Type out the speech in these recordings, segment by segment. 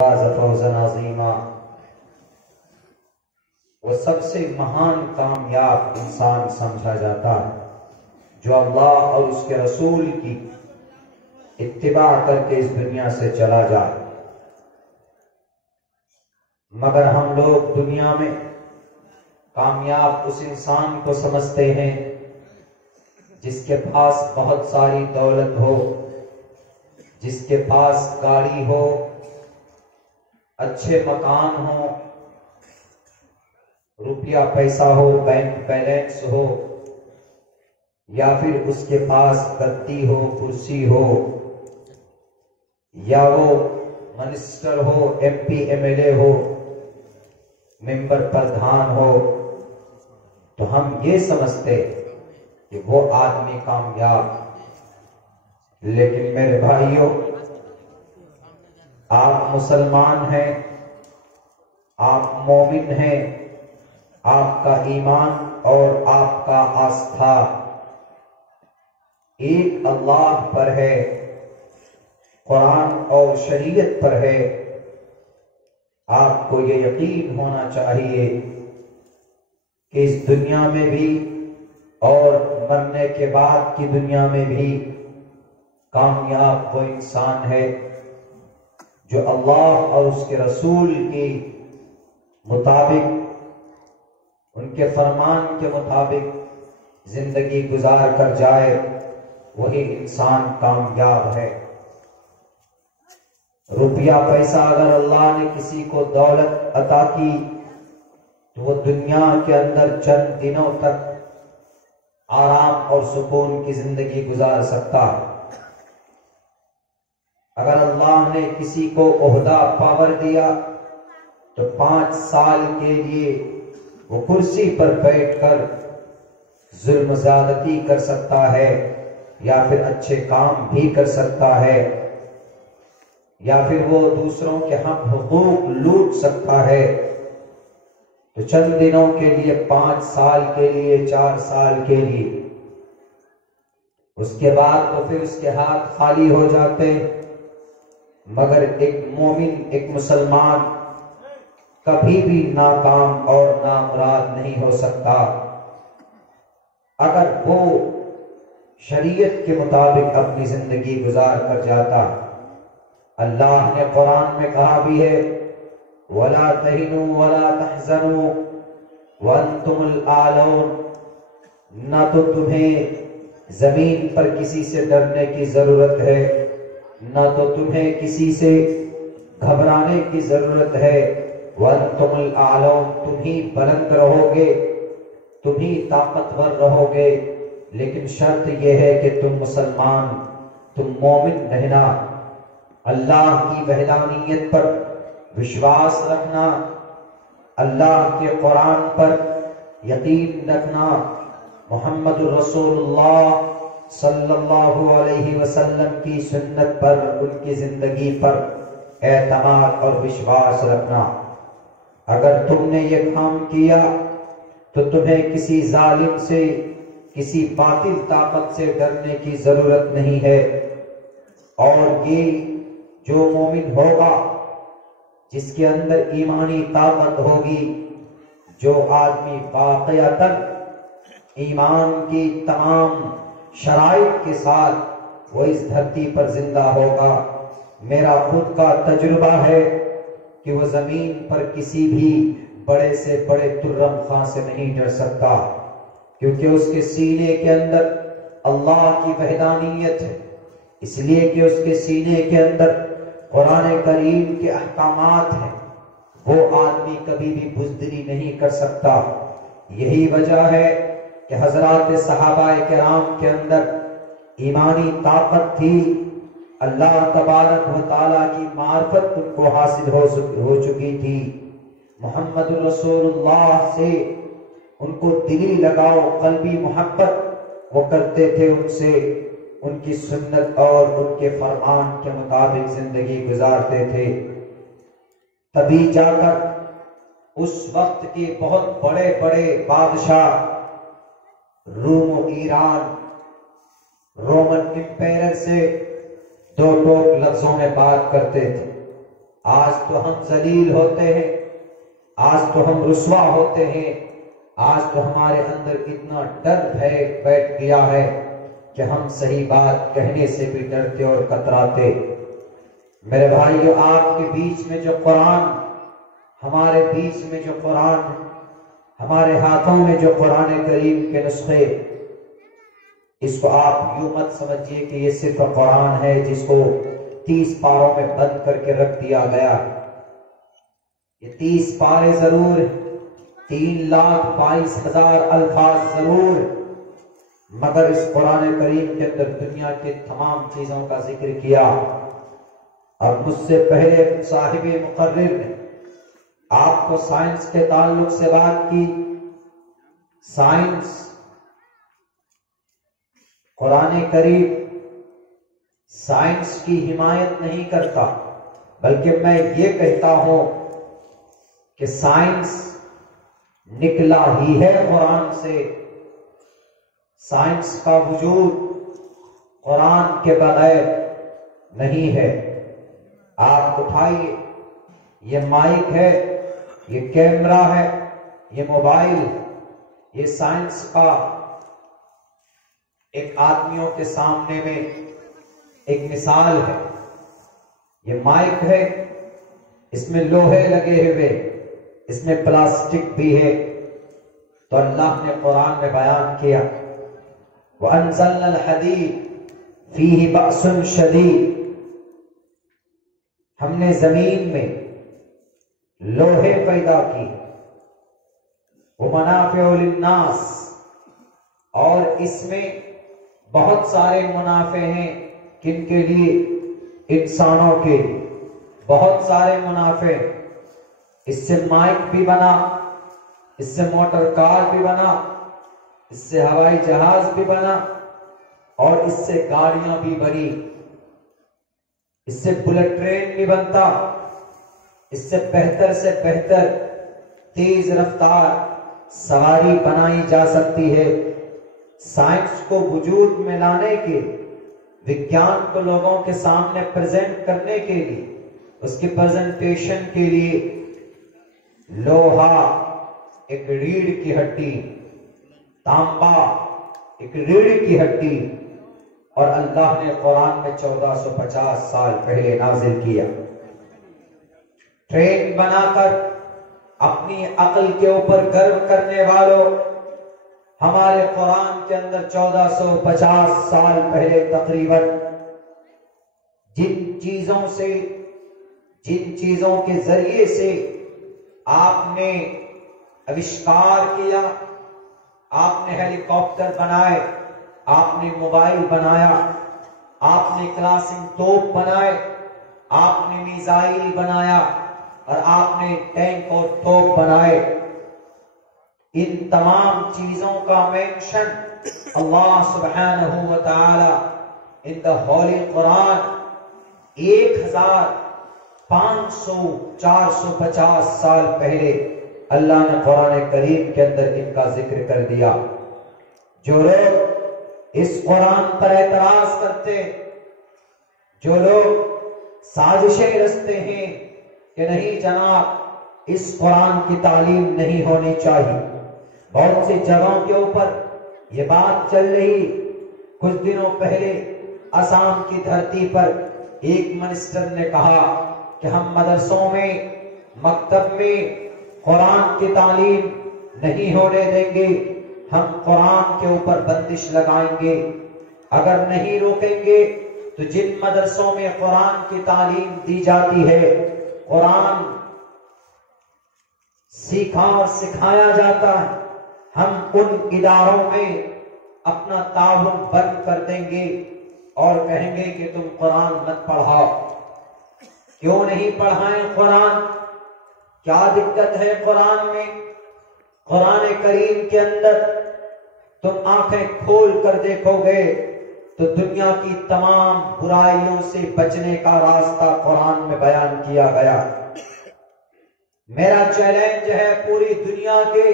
فوزا عظیما۔ وہ سب سے مہان کامیاب انسان سمجھا جاتا ہے جو اللہ اور اس کے رسول کی اتباع کر کے اس دنیا سے چلا جائے۔ مگر ہم لوگ دنیا میں کامیاب اس انسان کو سمجھتے ہیں جس کے پاس بہت ساری دولت ہو، جس کے پاس گاڑی ہو، اچھے مکان ہو، روپیہ پیسہ ہو، بینک بیلنس ہو، یا پھر اس کے پاس گدی ہو، کرسی ہو، یا وہ منسٹر ہو، M P M L A ہو، ممبر پردھان ہو، تو ہم یہ سمجھتے کہ وہ آدمی کامیاب۔ لیکن میرے بھائیوں، آپ مسلمان ہیں، آپ مومن ہیں، آپ کا ایمان اور آپ کا آستھا ایک اللہ پر ہے، قرآن اور شریعت پر ہے۔ آپ کو یہ یقین ہونا چاہیے کہ اس دنیا میں بھی اور مرنے کے بعد کی دنیا میں بھی کامیاب وہ انسان ہے جو اللہ اور اس کے رسول کے مطابق، ان کے فرمان کے مطابق زندگی گزار کر جائے، وہی انسان کامیاب ہے۔ روپیہ پیسہ اگر اللہ نے کسی کو دولت عطا کی تو وہ دنیا کے اندر چند دنوں تک آرام اور سکون کی زندگی گزار سکتا ہے۔ اگر اللہ نے کسی کو عہدہ پاور دیا تو 5 سال کے لیے وہ کرسی پر بیٹھ کر ظلم زیادتی کر سکتا ہے، یا پھر اچھے کام بھی کر سکتا ہے، یا پھر وہ دوسروں کے حق حقوق لوٹ سکتا ہے۔ تو چند دنوں کے لیے، 5 سال کے لیے، 4 سال کے لیے، اس کے بعد تو پھر اس کے ہاتھ خالی ہو جاتے۔ مگر ایک مومن، ایک مسلمان کبھی بھی ناکام اور نامراد نہیں ہو سکتا اگر وہ شریعت کے مطابق اپنی زندگی گزار کر جاتا۔ اللہ نے قرآن میں کہا بھی ہے وَلَا تَهِنُوا وَلَا تَحْزَنُوا وَأَنْتُمُ الْأَعْلَوْنَ۔ نہ تو تمہیں زمین پر کسی سے ڈرنے کی ضرورت ہے، نہ تو تمہیں کسی سے گھبرانے کی ضرورت ہے۔ وَأَنْتُمُ الْأَعْلَوْنَ، تم ہی بلند رہو گے، تم ہی طاقتور رہو گے، لیکن شرط یہ ہے کہ تم مسلمان، تم مومن رہنا، اللہ کی وحدانیت پر وشواس رکھنا، اللہ کے قرآن پر یقین رکھنا، محمد رسول اللہ صلی اللہ علیہ وسلم کی سنت پر، ان کی زندگی پر اعتماد اور وشواس رکھنا۔ اگر تم نے یہ کام کیا تو تمہیں کسی ظالم سے، کسی باطل طاقت سے ڈرنے کی ضرورت نہیں ہے۔ اور یہ جو مومن ہوگا، جس کے اندر ایمانی طاقت ہوگی، جو آدمی واقعتاً ایمان کی تمام شرائط کے ساتھ وہ اس دھرتی پر زندہ ہوگا، میرا خود کا تجربہ ہے کہ وہ زمین پر کسی بھی بڑے سے بڑے ترم خاں سے نہیں ڈر سکتا، کیونکہ اس کے سینے کے اندر اللہ کی وحدانیت ہے، اس لیے کہ اس کے سینے کے اندر قرآن کریم کے احکامات ہیں۔ وہ آدمی کبھی بھی بزدلی نہیں کر سکتا۔ یہی وجہ ہے کہ حضرات صحابہ کرام کے اندر ایمانی طاقت تھی، اللہ تبارک و تعالیٰ کی معرفت ان کو حاصل ہو چکی تھی، محمد رسول اللہ سے ان کو دلی لگاؤ، قلبی محبت وہ کرتے تھے ان سے، ان کی سنت اور ان کے فرمان کے مطابق زندگی گزارتے تھے۔ تبھی جا کر اس وقت کے بہت بڑے بڑے بادشاہ، روم و ایران، رومن امپائر سے 2 ٹوک لفظوں میں بات کرتے تھے۔ آج تو ہم ذلیل ہوتے ہیں، آج تو ہم رسوا ہوتے ہیں، آج تو ہمارے اندر اتنا ڈر بیٹھ گیا ہے کہ ہم صحیح بات کہنے سے بھی ڈرتے اور کتراتے۔ میرے بھائیو، آپ کے بیچ میں جو قرآن، ہمارے بیچ میں جو قرآن، ہمارے ہاتھوں میں جو قرآن کریم کے نسخے، اس کو آپ یوں مت سمجھیے کہ یہ صرف قرآن ہے جس کو 30 پاروں میں بند کر کے رکھ دیا گیا۔ یہ 30 پارے ضرور، 3,22,000 الفاظ ضرور، مگر اس قرآن کریم کے اندر دنیا کے تمام چیزوں کا ذکر کیا۔ اور مجھ سے پہلے صاحب مقرر نے آپ کو سائنس کے تعلق سے بات کی۔ سائنس، قرآن کریم سائنس کی حمایت نہیں کرتا، بلکہ میں یہ کہتا ہوں کہ سائنس نکلا ہی ہے قرآن سے۔ سائنس کا وجود قرآن کے بغیر نہیں ہے۔ آپ اٹھائیے، یہ مائک ہے، یہ کیمرہ ہے، یہ موبائل، یہ سائنس کا ایک آدمیوں کے سامنے میں ایک مثال ہے۔ یہ مائک ہے، اس میں لوہے لگے ہوئے، اس میں پلاسٹک بھی ہے، تو اللہ نے قرآن میں بیان کیا وَأَنزَلْنَا الْحَدِيدَ فِيهِ بَأْسٌ شَدِيدٌ، ہم نے زمین میں لوہے پیدا کی، وَمَنَافِعُ لِلنَّاسِ، اور اس میں بہت سارے منافع ہیں، کن کے لیے؟ انسانوں کے بہت سارے منافع۔ اس سے مائک بھی بنا، اس سے موٹر کار بھی بنا، اس سے ہوائی جہاز بھی بنا، اور اس سے گاڑیاں بھی بنی، اس سے بلٹ ٹرین بھی بنتا، اس سے بہتر تیز رفتار سواری بنائی جا سکتی ہے۔ سائنس کو وجود میں لانے کے، وگیان کو لوگوں کے سامنے پریزنٹ کرنے کے لیے، اس کی پریزنٹیشن کے لیے لوہا ایک ریڑھ کی ہڈی، تانبا ایک ریڑھ کی ہڈی، اور اللہ نے قرآن میں 1450 سال پہلے نازل کیا۔ ٹرین بنا کر اپنی عقل کے اوپر گرو کرنے والوں، ہمارے قرآن کے اندر 1450 سال پہلے تقریباً جن چیزوں کے ذریعے سے آپ نے آوشکار کیا، آپ نے ہیلی کاپٹر بنائے، آپ نے موبائل بنایا، آپ نے کلاسنگ توپ بنائے، آپ نے میزائل بنایا، اور آپ نے ٹینک اور توپ بنائے، ان تمام چیزوں کا مینشن اللہ سبحانہ و تعالی ان دا ہولی قرآن 1500-450 سال پہلے اللہ نے قرآن کریم کے اندر ان کا ذکر کر دیا۔ جو لوگ اس قرآن پر اعتراض کرتے، جو لوگ سازشیں رچتے ہیں کہ نہیں جناب اس قرآن کی تعلیم نہیں ہونی چاہیے، بہت سی جگہوں کے اوپر یہ بات چل رہی۔ کچھ دنوں پہلے آسام کی دھرتی پر ایک منسٹر نے کہا کہ ہم مدرسوں میں، مکتب میں قرآن کی تعلیم نہیں ہونے دیں گے، ہم قرآن کے اوپر بندش لگائیں گے، اگر نہیں روکیں گے تو جن مدرسوں میں قرآن کی تعلیم دی جاتی ہے، قرآن سیکھا اور سکھایا جاتا ہے، ہم ان اداروں میں اپنا تعاون بند کر دیں گے اور کہیں گے کہ تم قرآن مت پڑھاؤ۔ کیوں نہیں پڑھائیں قرآن؟ کیا دقت ہے قرآن میں؟ قرآن کریم کے اندر تم آنکھیں کھول کر دیکھو گے تو دنیا کی تمام برائیوں سے بچنے کا راستہ قرآن میں بیان کیا گیا۔ میرا چیلنج ہے پوری دنیا کے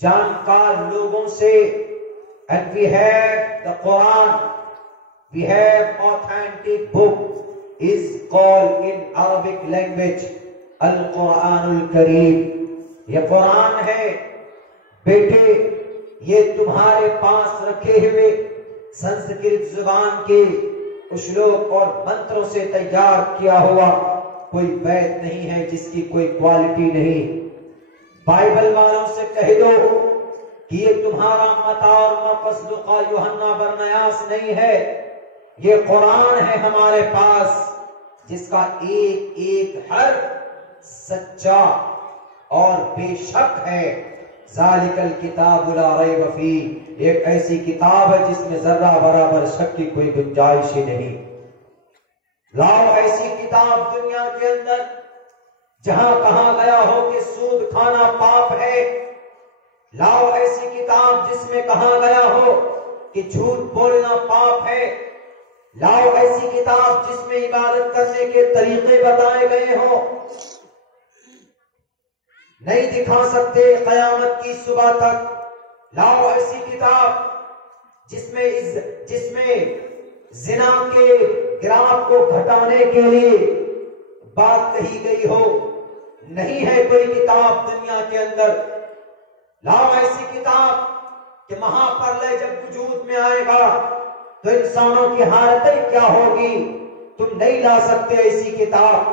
جانکار لوگوں سے، and we have the Quran, we have authentic book، is called in Arabic language القرآن الکریم. یہ قرآن ہے بیٹے، یہ تمہارے پاس رکھے ہوئے سنسکرت زبان کے اشلوک اور منتروں سے تیار کیا ہوا کوئی بیت نہیں ہے جس کی کوئی کوالٹی نہیں. بائبل والوں سے کہہ دو کہ یہ تمہارا متا اور مقصدقہ یوحنا برنیاس نہیں ہے، یہ قرآن ہے ہمارے پاس جس کا ایک ایک حرف سچا اور بے شک ہے. ذالک الکتاب لا ریب فیہ، ایک ایسی کتاب ہے جس میں ذرہ برابر شک کی کوئی گنجائش ہی نہیں. لاؤ ایسی کتاب دنیا کے اندر جہاں کہا گیا ہو کہ سود کھانا پاپ ہے. لاؤ ایسی کتاب جس میں کہا گیا ہو کہ جھوٹ بولنا پاپ ہے. لاؤ ایسی کتاب جس میں عبادت کرنے کے طریقے بتائے گئے ہوں. نہیں دکھا سکتے قیامت کی صبح تک. لاؤ ایسی کتاب جس میں زنا کے گراف کو گھٹانے کے لیے بات کہی گئی ہو. نہیں ہے کوئی کتاب دنیا کے اندر. لاؤ ایسی کتاب کہ مہاپرلے جب وجود میں آئے گا تو انسانوں کی حالتیں کیا ہوگی. تم نہیں لا سکتے ایسی کتاب.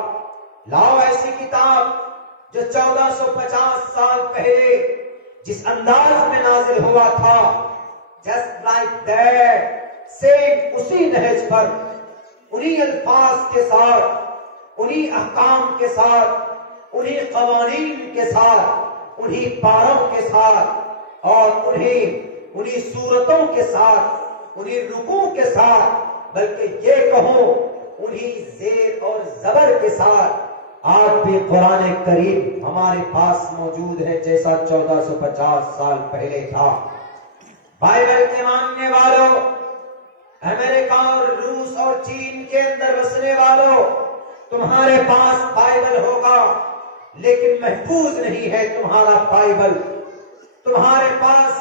لاؤ ایسی کتاب جو 1450 سال پہلے جس انداز میں نازل ہوا تھا، جسٹ لائک دیٹ، سیم اسی نہج پر، انہی الفاظ کے ساتھ، انہی احکام کے ساتھ، انہی قوانین کے ساتھ، انہی پاروں کے ساتھ اور انہی صورتوں کے ساتھ، انہی رکوع کے ساتھ، بلکہ یہ کہوں انہی زیر اور زبر کے ساتھ آج بھی قرآن کریم ہمارے پاس موجود ہے جیسا 1450 سال پہلے تھا. بائبل کے ماننے والوں، امریکہ اور روس اور چین کے اندر بسنے والوں، تمہارے پاس بائبل ہوگا لیکن محفوظ نہیں ہے تمہارا بائبل. تمہارے پاس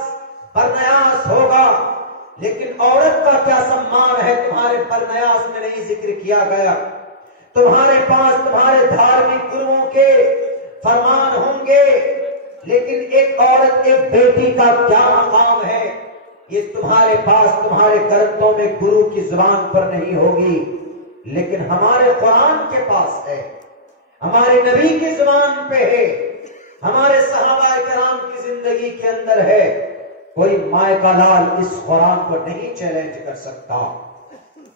برنیاس ہوگا لیکن عورت کا کیا سمان ہے تمہارے برنیاس میں نہیں ذکر کیا گیا. تمہارے پاس تمہارے دھارمک گروؤں کے فرمان ہوں گے لیکن ایک عورت ایک بیٹی کا کیا مقام ہے یہ تمہارے پاس تمہارے گرنتھوں میں گرو کی زبان پر نہیں ہوگی. لیکن ہمارے قرآن کے پاس ہے، ہمارے نبی کی زبان پہ ہے، ہمارے صحابہ کرام کی زندگی کے اندر ہے. کوئی مائے کا لال اس قرآن کو نہیں چیلنج کر سکتا.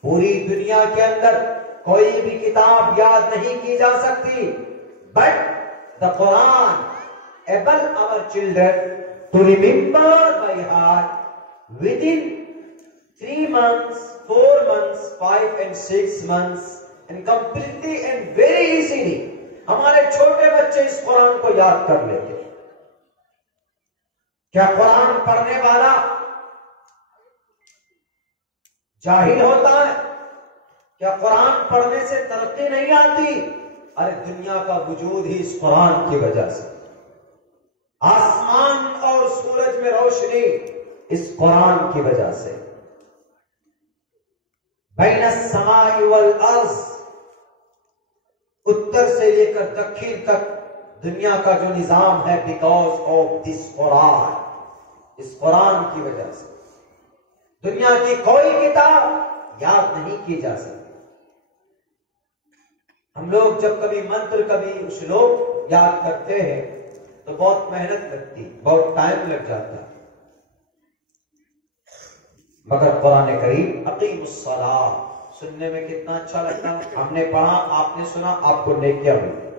پوری دنیا کے اندر کوئی بھی کتاب یاد نہیں کی جا سکتی، but the Quran able our children to remember by heart within 3 months, 4 months, 5 and 6 months and completely and very easily. ہمارے چھوٹے بچے اس قرآن کو یاد کر لیتے. کیا قرآن پڑھنے والا جاہل ہوتا ہے؟ کیا قرآن پڑھنے سے ترقی نہیں آتی؟ ارے دنیا کا وجود ہی اس قرآن کی وجہ سے. آسمان اور سورج میں روشنی اس قرآن کی وجہ سے. بین السماء والارض، اتر سے لے کر دکن تک دنیا کا جو نظام ہے بیکاز آف دس قرآن، اس قرآن کی وجہ سے. دنیا کی کوئی کتاب یاد نہیں کی جا سکتی. ہم لوگ جب کبھی منتر کبھی اشلوک یاد کرتے ہیں تو بہت محنت لگتی، بہت ٹائم لگ جاتا ہے. مگر قرآن کریم اقیم الصلاۃ سننے میں کتنا اچھا لگتا ہے. ہم نے پڑھا، آپ نے سنا، آپ کو نیکیاں ملتی.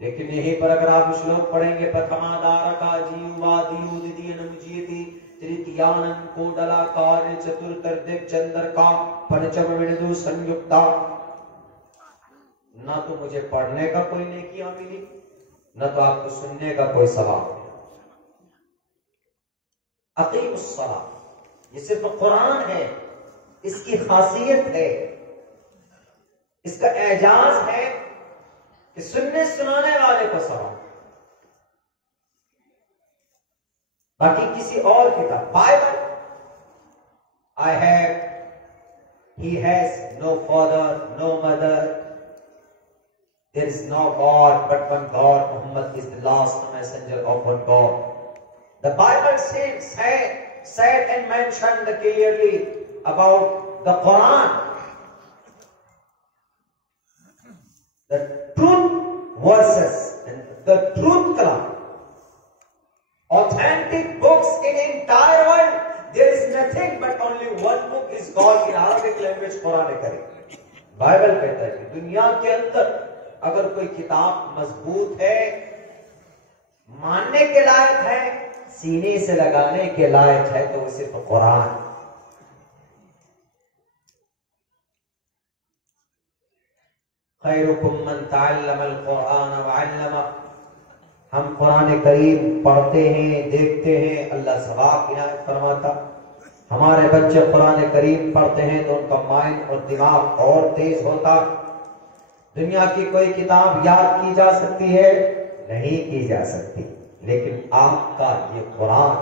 لیکن یہیں پر اگر آپ اشلوک پڑھیں گے پتھما دارکا جیوا دیودی نمجیتی تریتیانن کوڈلا کار چتر تردک چندر کا پنچم وندو سنیکتا، نہ تو مجھے پڑھنے کا کوئی نیکیاں ملی، نہ تو آپ کو سننے کا کوئی ثواب ملا. اقیم الصلاۃ یہ صرف قرآن ہے، اس کی خاصیت ہے، اس کا اعجاز ہے کہ سننے سنانے والے کو ثواب. باقی کسی اور کتاب، Bible, I have He has no father, no mother. There is no God but one God. Muhammad is the last messenger of one God. The Bible said and mentioned clearly about the Quran. The truth verses and the truth Quran. Authentic books in entire world. There is nothing but only one book is called in Arabic language Quran Karim. Bible کہتا ہے کہ دنیا کے اندر اگر کوئی کتاب مضبوط ہے، ماننے کے لائق ہے، سینے سے لگانے کے لائق ہے تو وہ صرف قرآن. خیرکم من تعلم القرآن وعلمہ. ہم قرآن کریم پڑھتے ہیں، دیکھتے ہیں، اللہ ثواب عنایت فرماتا. ہمارے بچے قرآن کریم پڑھتے ہیں تو ان کا مائنڈ اور دماغ اور تیز ہوتا. دنیا کی کوئی کتاب یاد کی جا سکتی ہے؟ نہیں کی جا سکتی، لیکن آپ کا یہ قرآن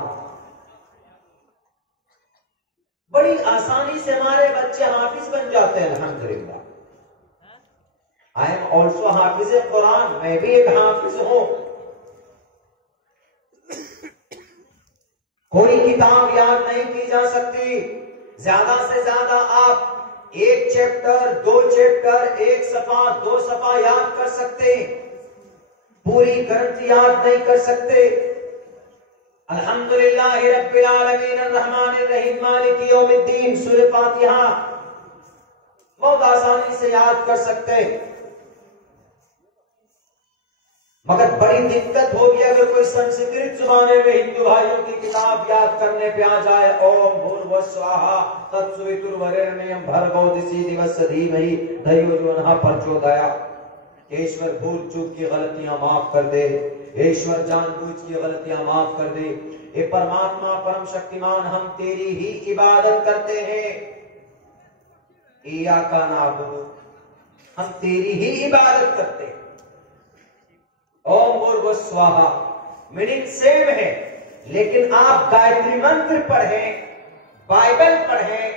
بڑی آسانی سے ہمارے بچے حافظ بن جاتے ہیں. الحمدللہ I am also حافظ قرآن، میں بھی ایک حافظ ہوں. کوئی کتاب یاد نہیں کی جا سکتی. زیادہ سے زیادہ آپ ایک چیپٹر، دو چیپٹر، ایک صفحہ، دو صفحہ یاد کر سکتے، پوری گرنتھ یاد نہیں کر سکتے. الحمدللہ رب العالمین الرحمن الرحیم مالک یوم الدین سورہ فاتحہ بہت آسانی سے یاد کر سکتے. مگر بڑی دقت ہوگی اگر کوئی سنسکرت زبانے میں ہندو بھائیوں کی کتاب یاد کرنے پہ آ جائے. اوم بھوربھوسواہا تتسویترورینیم بھرگو دسی دیوس دھیمہی دھیو جو انہا پرچودایا. ایشور بھول چوک کی غلطیاں معاف کر دے، ایشور جان بوجھ کی غلطیاں معاف کر دے. اے پرماتما پرم شکتیمان، ہم تیری ہی عبادت کرتے ہیں. ایاکا نعبد، ہم تیری ہی عبادت کرتے ہیں. اوم بھوربھوسواہا میننگ سیم ہے، لیکن آپ گایتری منتر پڑھیں، بائبل پڑھیں،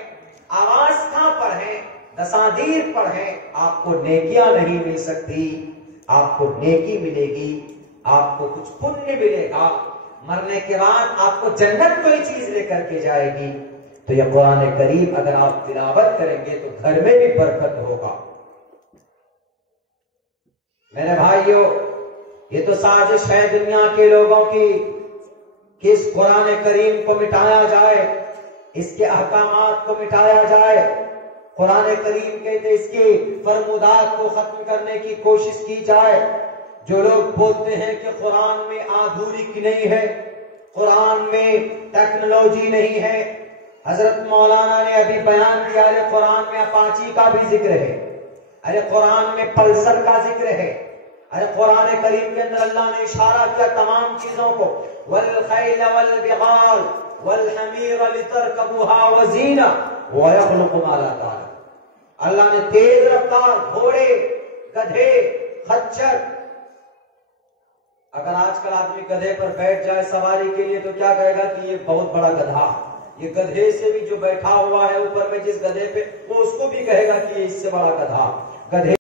آواستھا پڑھیں، دسادیر پڑھیں، آپ کو نیکیاں نہیں مل سکتی. آپ کو نیکی ملے گی، آپ کو کچھ پنیہ ملے گا. مرنے کے بعد آپ کو جنت کوئی چیز لے کر کے جائے گی. تو یہ قرآن کریم اگر آپ تلاوت کریں گے تو گھر میں بھی برکت ہوگا. میرے بھائیوں، یہ تو سازش ہے دنیا کے لوگوں کی کہ اس قرآن کریم کو مٹایا جائے، اس کے احکامات کو مٹایا جائے. قرآن کریم کے اس کے فرمودات کو ختم کرنے کی کوشش کی جائے. جو لوگ بولتے ہیں کہ قرآن میں آدھورک نہیں ہے، قرآن میں ٹیکنالوجی نہیں ہے. حضرت مولانا نے ابھی بیان دیا ہے قرآن میں اپاچی کا بھی ذکر ہے، ارے قرآن میں پلسر کا ذکر ہے. ارے قرآن کریم کے اندر اللہ نے اشارہ کیا تمام چیزوں کو. والخیل والبغال والحمیر لترکبوها وزینہ ویخلق ما لا تعلمون. اللہ نے تیز رفتار گھوڑے، گدھے، خچر. اگر آج کل آدمی گدھے پر بیٹھ جائے سواری کے لیے تو کیا کہے گا کہ یہ بہت بڑا گدھا. یہ گدھے سے بھی جو بیٹھا ہوا ہے اوپر میں جس گدھے پہ، وہ اس کو بھی کہے گا کہ یہ اس سے بڑا گدھا. گدھے